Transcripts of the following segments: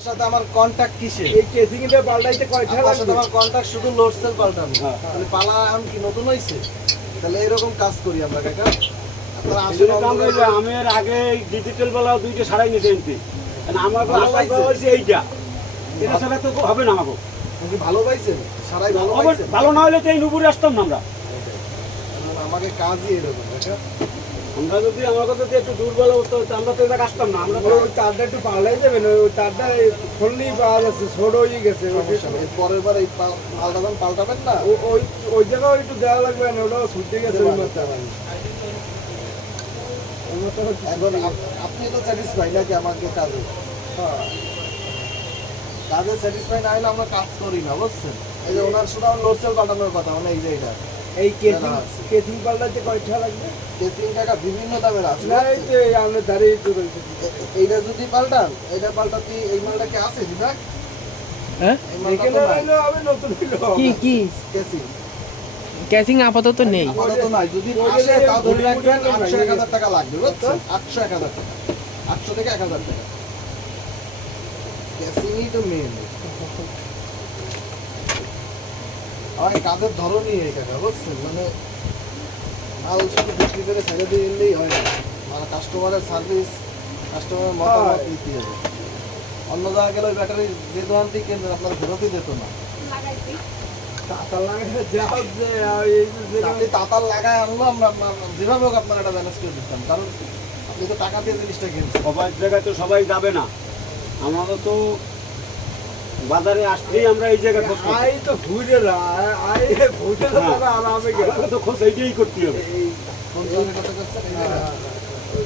আপনার সাথে আমার কন্টাক্ট কিসে এই কেসিং পাল্টাইতে কয়টা লাগবে আমার কন্টাক্ট শুধু লোড সেল পাল্টানো। হ্যাঁ। তাহলে পালা এখন কি নতুন হয়েছে তাহলে এরকম কাজ করি আমরা কাকা। আপনারা এই আসলে জন্য কাম করবে, আমি এর আগে ডিজিটাল বেলা দুইটা সারাই এনতে আমার ভালো আশা পাইছে? করা হয়েছে এইটা। এটা ছাড়া তো হবে না আমাকে। ভালো পাইছেন? সারাই ভালো ভালো না হলে তো এই নুপুরে আসতাম না আমরা। আমাকে কাজই এরকম আমরা যদি আমার কথা যদি একটু দুর্বল আমরা তো এটা আসতাম না। আমরা ওই তারটা একটু দেবেন ওই তারটা খুললেই পাওয়া যাচ্ছে ছোট হয়ে গেছে। পরের বার এই পাল- পাল্টাবেন পাল্টাবেন না? ওই ওই জায়গায় একটু দেওয়া লাগবে না ওটাও ছুটে গেছে ওই মাত্রা এখন আপনি তো স্যাটিসফাই নাকি আমাকে কাজে? হ্যাঁ। কাজে স্যাটিসফাই না হলে আমরা কাজ করি না বুঝছেন? এই যে ওনার শুধু সেল পাল্টানোর কথা মানে এই যে এটা। এই কেসিং কেসিং পাল্টাইতে কয়টা লাগবে? কেসিং টাকা বিভিন্ন দামের আছে না এই? তো আমরা দাঁড়িয়ে তো রয়েছে। এইটা যদি পাল্টান এইটা পাল্টাতে এই মালটা কি আছে দিদা হ্যাঁ? এখানে তো নাই। নতুন হইল কি কি? কেসিং ক্যাচিং আপাতত নেই। আপাতত নাই। যদি আসে তা ধরে রাখবেন ঘুরে আটশো ভেঙে এক হাজার টাকা লাগবে বুঝছেন আটশো এক হাজার টাকা। আটশো থেকে এক হাজার টাকা। কেসিংই তো মেন আমার কাজের ধরনই এই কাকা বুঝছেন? মানে মাল শুধু বিক্রি করে ছেড়ে দিয়ে এলেই হয় না। মানে কাস্টমারের সার্ভিস কাস্টমারের মতামত দিতে হবে। অন্য জায়গায় গেলে ওই ব্যাটারি যে দোকান থেকে কিনবেন আপনার ফেরতই যেত না। তাতা লাগাই যাও যে এই যে আপনি লাগায় আনলো আমরা আপনার যেভাবে হোক আপনার একটা ম্যানেজ করে দিতাম। কারণ আপনি তো টাকা দিয়ে জিনিসটা কিনছেন। সবাই জায়গায় তো সবাই যাবে না। আমাদের তো বাজারে আসলেই আমরা এই জায়গায় খোঁজ আই তো ঘুরে না আই ঘুরে না হ্যাঁ। তো খোঁজ এইটাই করতে হবে।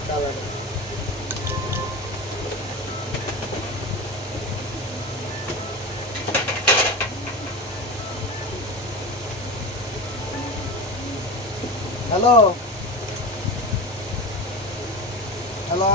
Colour hello? হ্যালো?